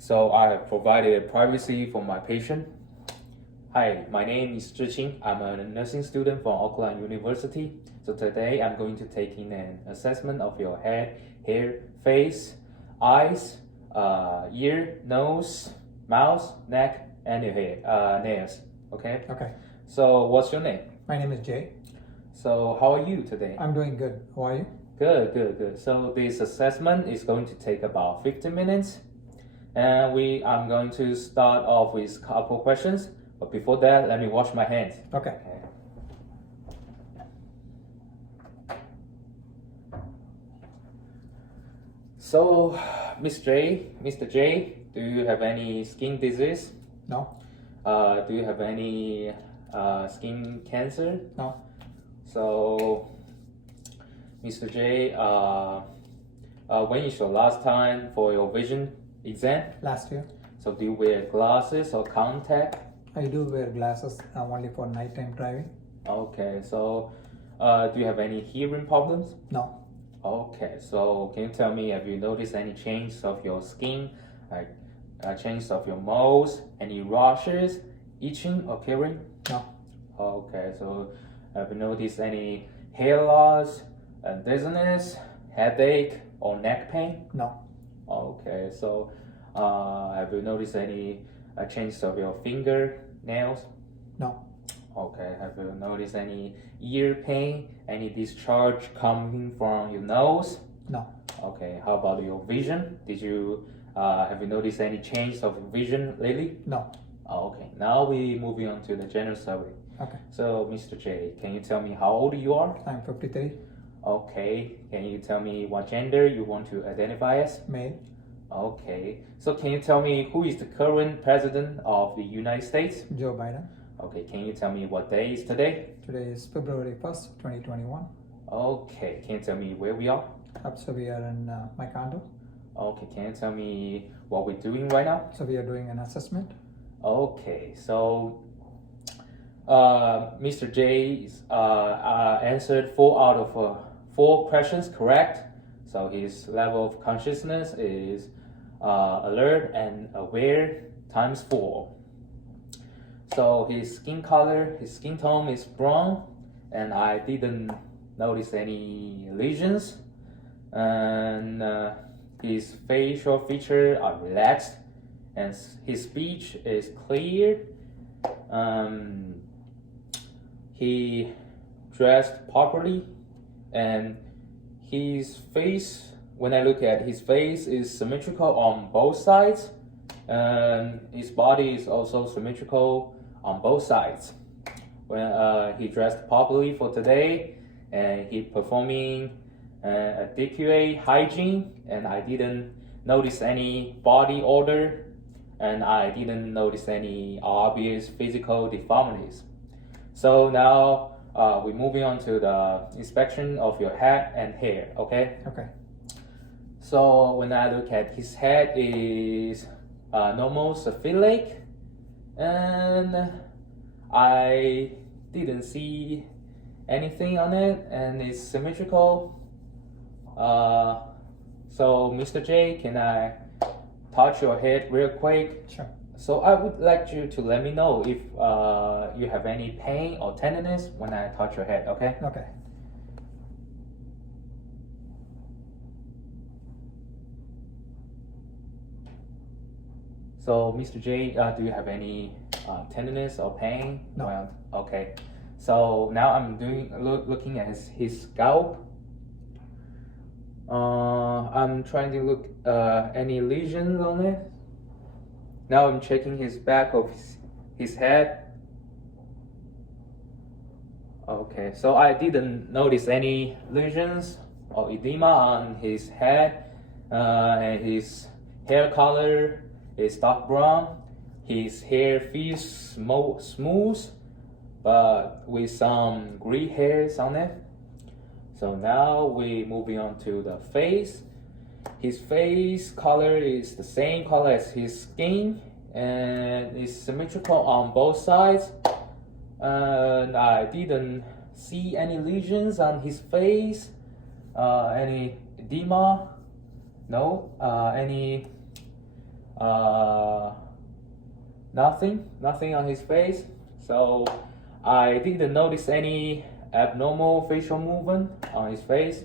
So I have provided privacy for my patient. Hi, my name is Zhiqin. I'm a nursing student from Auckland University. So today I'm going to take in an assessment of your head, hair, face, eyes, ear, nose, mouth, neck, and your hair, nails. Okay? Okay. So what's your name? My name is Jay. So how are you today? I'm doing good. How are you? Good. So this assessment is going to take about 15 minutes. And I'm going to start off with a couple questions. But before that, let me wash my hands. Okay. So, Mr. J, do you have any skin disease? No. Do you have any skin cancer? No. So, Mr. J, when is your last time for your vision exam? Last year. So, do you wear glasses or contact? I do wear glasses only for nighttime driving. Okay, so do you have any hearing problems? No. Okay, so can you tell me, have you noticed any change of your skin, like change of your moles, any rashes, itching or tearing? No. Okay, so have you noticed any hair loss, dizziness, headache, or neck pain? No. Okay, so have you noticed any change of your finger nails? No. Okay, have you noticed any ear pain, any discharge coming from your nose? No. Okay, how about your vision? Have you noticed any change of vision lately? No. Okay, now we moving on to the general survey. Okay. So, Mr. J, can you tell me how old you are? I'm 53. Okay, can you tell me what gender you want to identify as? Male. Okay, so can you tell me who is the current president of the United States? Joe Biden. Okay, can you tell me what day is today? Today is February 1st, 2021. Okay, can you tell me where we are? So we are in my condo. Okay, can you tell me what we're doing right now? So we are doing an assessment. Okay, so Mr. J answered 4 out of 4 questions correct. So his level of consciousness is alert and aware times 4. So his skin color, his skin tone is brown, and I didn't notice any lesions. And his facial features are relaxed, and his speech is clear. He dressed properly, and his face, when I look at his face, is symmetrical on both sides, and his body is also symmetrical on both sides. When he dressed properly for today, and he performing adequate hygiene, and I didn't notice any body odor, and I didn't notice any obvious physical deformities. So now we're moving on to the inspection of your head and hair, okay? Okay. So when I look at his head is normal cephalic, and I didn't see anything on it, and it's symmetrical. So Mr. J, can I touch your head real quick? Sure. So I would like you to let me know if you have any pain or tenderness when I touch your head, okay? Okay. So Mr. J, do you have any tenderness or pain? No. Well, okay. So now I'm looking at his scalp. I'm trying to look any lesions on it. Now I'm checking his back of his head. Okay, so I didn't notice any lesions or edema on his head, and his hair color is dark brown. His hair feels smooth, but with some gray hairs on it. So now we're moving on to the face. His face color is the same color as his skin, and it's symmetrical on both sides. And I didn't see any lesions on his face, any edema, no, any Nothing on his face. So I didn't notice any abnormal facial movement on his face.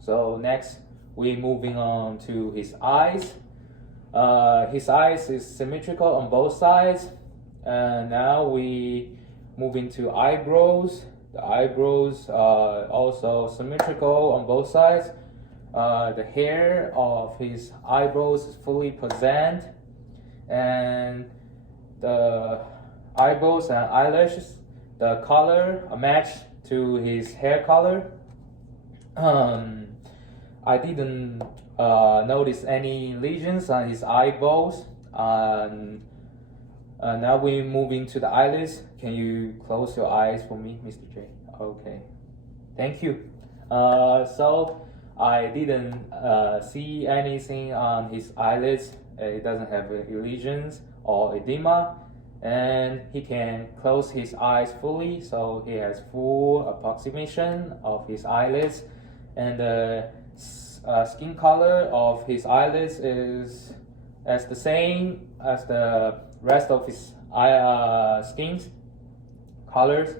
So next, we're moving on to his eyes. His eyes is symmetrical on both sides. And now we move into eyebrows. The eyebrows are also symmetrical on both sides. The hair of his eyebrows is fully present, and the eyebrows and eyelashes, the color match to his hair color. I didn't notice any lesions on his eyeballs. Now we're moving to the eyelids. Can you close your eyes for me, Mr. J? Okay, thank you. So I didn't see anything on his eyelids. It doesn't have lesions or edema, and he can close his eyes fully, so he has full approximation of his eyelids, and the skin color of his eyelids is as the same as the rest of his skin colors.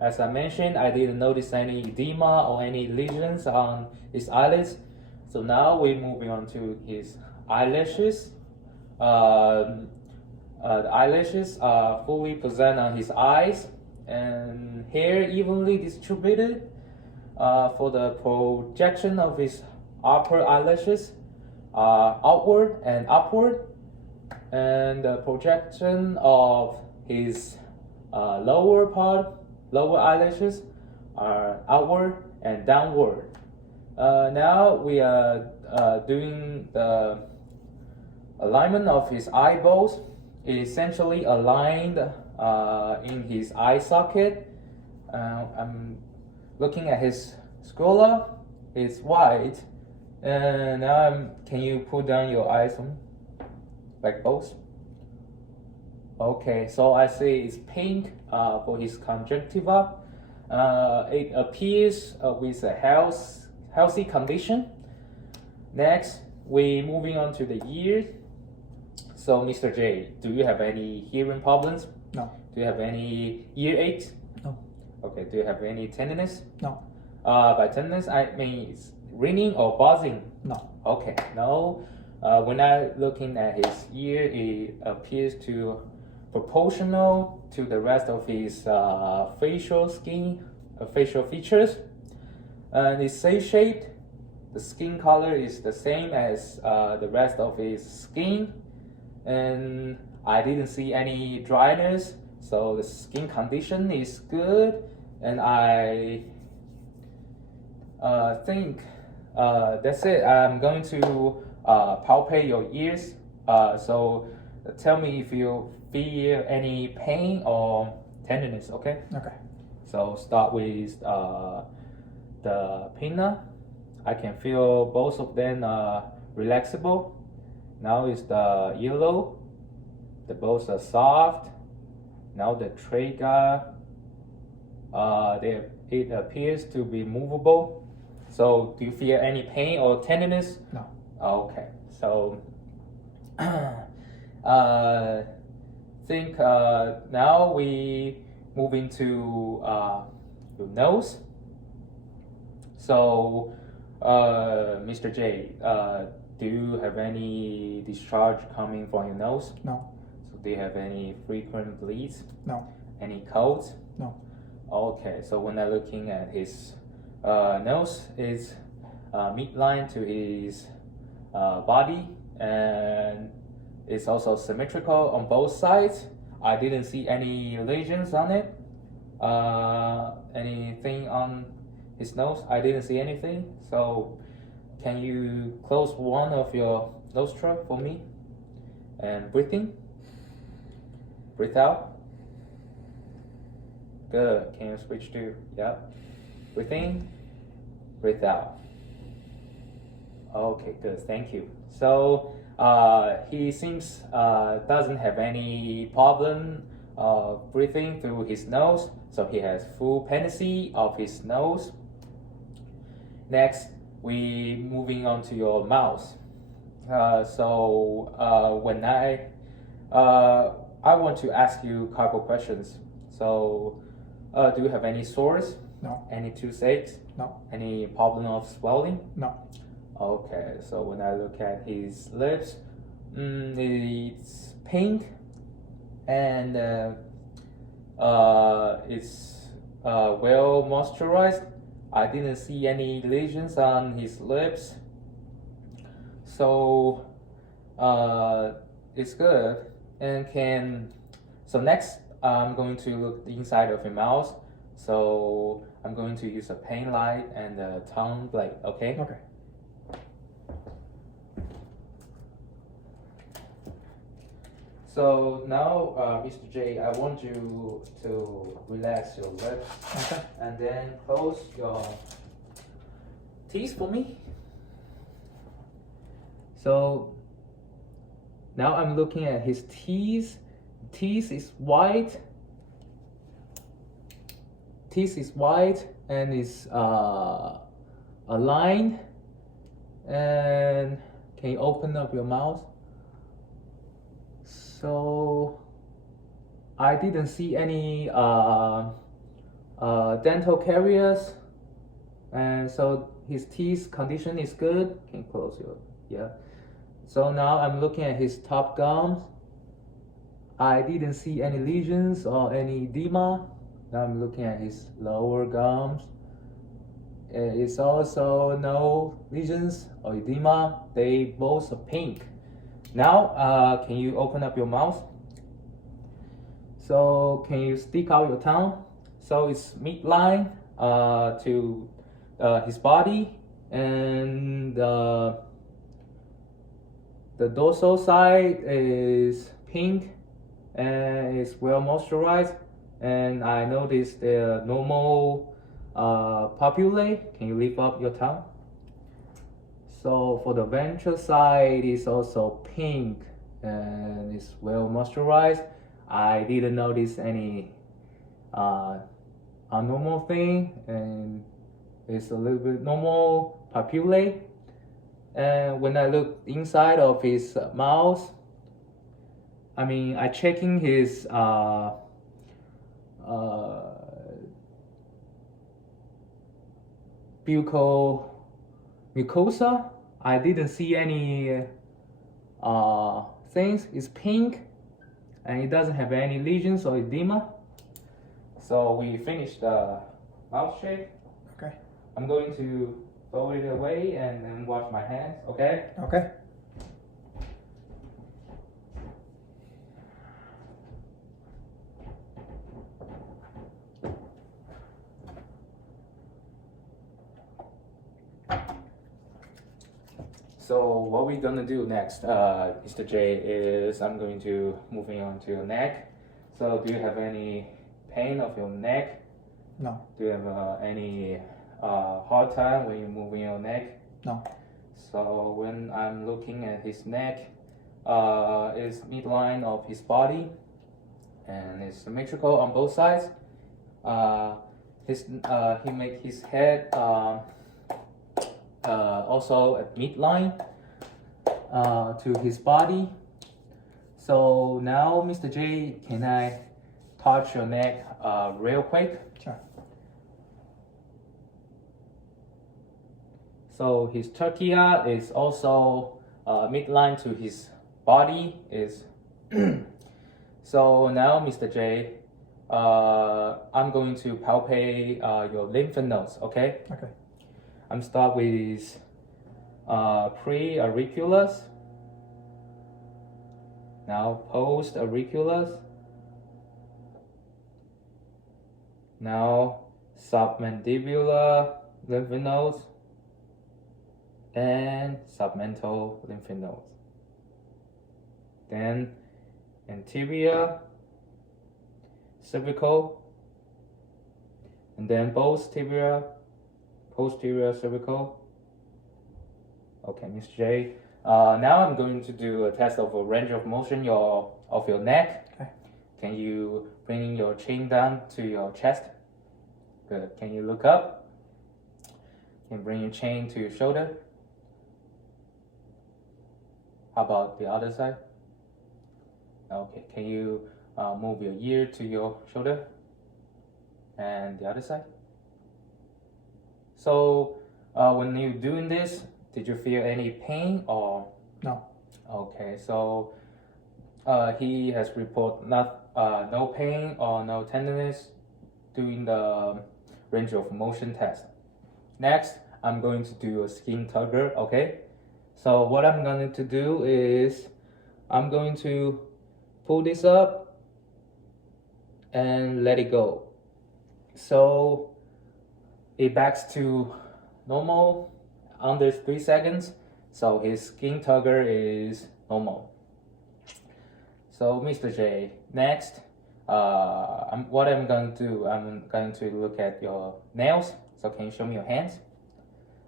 As I mentioned, I didn't notice any edema or any lesions on his eyelids. So now we're moving on to his eyelashes. The eyelashes are fully present on his eyes, and hair evenly distributed. For the projection of his upper eyelashes are outward and upward, and the projection of his lower eyelashes are outward and downward. Now we are doing the alignment of his eyeballs. Essentially aligned in his eye socket. I'm looking at his scrolla. It's white. And now can you put down your eyes on, like both? Okay, so I see it's pink for his conjunctiva. It appears with a healthy condition. Next, we're moving on to the ears. So, Mr. J, do you have any hearing problems? No. Do you have any ear aches? No. Okay, do you have any tenderness? No. By tenderness, I mean it's ringing or buzzing? No. Okay, no. When I looking at his ear, it appears to proportional to the rest of his facial features. And it's C-shaped. The skin color is the same as the rest of his skin. And I didn't see any dryness, so the skin condition is good, and I think that's it. I'm going to palpate your ears, so tell me if you feel any pain or tenderness, okay? Okay. So start with the pinna. I can feel both of them relaxable. Now is the yellow. The both are soft. Now the trachea, it appears to be movable. So do you feel any pain or tenderness? No. Okay. So think now we move into your nose. So Mr. J, do you have any discharge coming from your nose? No. So do you have any frequent bleeds? No. Any colds? No. Okay, so when I'm looking at his nose, it's midline to his body, and it's also symmetrical on both sides. I didn't see any lesions on it. Anything on his nose? I didn't see anything. So can you close one of your nostrils for me? And breathe in. Breathe out. Good. Can you switch to, yeah. Breathe in. Breathe out. Okay, good. Thank you. So he seems doesn't have any problem breathing through his nose. So he has full patency of his nose. Next, we moving on to your mouth. When I want to ask you a couple questions. So, do you have any sores? No. Any toothaches? No. Any problem of swelling? No. Okay, so when I look at his lips, it's pink, and it's well moisturized. I didn't see any lesions on his lips, so it's good. So next I'm going to look the inside of your mouth. So I'm going to use a pen light and a tongue blade. Okay. Okay. So now, Mr. J, I want you to relax your lips Okay. and then close your teeth for me. So now I'm looking at his teeth. Teeth is white. Teeth is white and is aligned. And can you open up your mouth? So I didn't see any dental caries, and so his teeth condition is good. Can you close your So now I'm looking at his top gums. I didn't see any lesions or any edema. Now I'm looking at his lower gums. It's also no lesions or edema. They both are pink. Now, can you open up your mouth? So can you stick out your tongue? So it's midline to his body, and the dorsal side is pink and it's well moisturized. And I noticed the normal papillae. Can you lift up your tongue? So for the ventral side, it's also pink and it's well moisturized. I didn't notice any abnormal thing, and it's a little bit normal papillae. And when I look inside of his mouth, I checking his buccal mucosa. I didn't see any things. It's pink and it doesn't have any lesions or edema. So we finished the mouth shape. Okay. I'm going to throw it away and then wash my hands, okay? Okay. So what we're gonna do next, Mr. J, is I'm going to moving on to your neck. So do you have any pain of your neck? No. Do you have any hard time when you're moving your neck? No. So when I'm looking at his neck, it's midline of his body, and it's symmetrical on both sides. He make his head also at midline to his body. So now, Mr. J, can I touch your neck real quick? Sure. So his trachea is also midline to his body. So now, Mr. J, I'm going to palpate your lymph nodes, okay? Okay. I'm start with pre-auriculus, now post-auriculus, now submandibular lymph nodes, and submental lymph nodes. Then anterior, cervical, and then both posterior cervical. Okay, Mr. J. Now I'm going to do a test of a range of motion of your neck. Okay. Can you bring your chin down to your chest? Good. Can you look up? Can you bring your chin to your shoulder? How about the other side? Okay, can you move your ear to your shoulder? And the other side? So when you're doing this, did you feel any pain or? No. Okay, so he has reported no pain or no tenderness during the range of motion test. Next, I'm going to do a skin tugger, okay? So what I'm going to do is I'm going to pull this up and let it go. So it backs to normal under 3 seconds. So his skin tugger is normal. So Mr. J, next, what I'm going to do, I'm going to look at your nails. So can you show me your hands?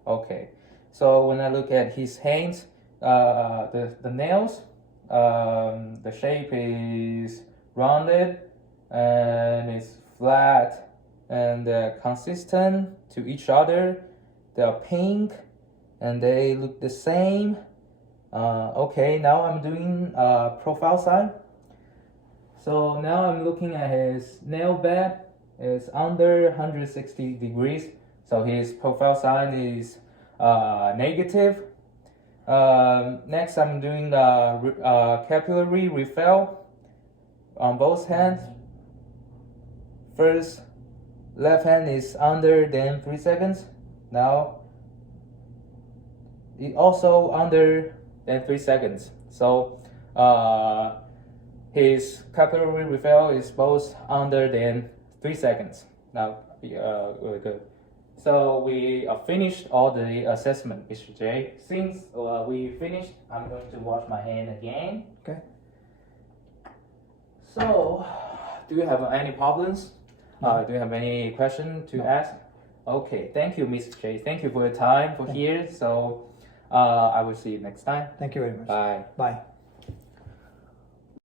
Okay. So when I look at his hands, the nails, the shape is rounded and it's flat and consistent to each other. They are pink and they look the same. Okay, now I'm doing profile side. So now I'm looking at his nail bed. It's under 160 degrees. So his profile side is negative. Next, I'm doing the capillary refill on both hands. First, left hand is under than 3 seconds. Now, it also under than 3 seconds. So, his capillary refill is both under than 3 seconds. Now, really good. So we finished all the assessment, Mr. J. Since we finished, I'm going to wash my hand again. Okay. So, do you have any problems? No. Do you have any question to No. ask? Okay, thank you, Mr. J. Thank you for your time for here. So, I will see you next time. Thank you very much. Bye. Bye.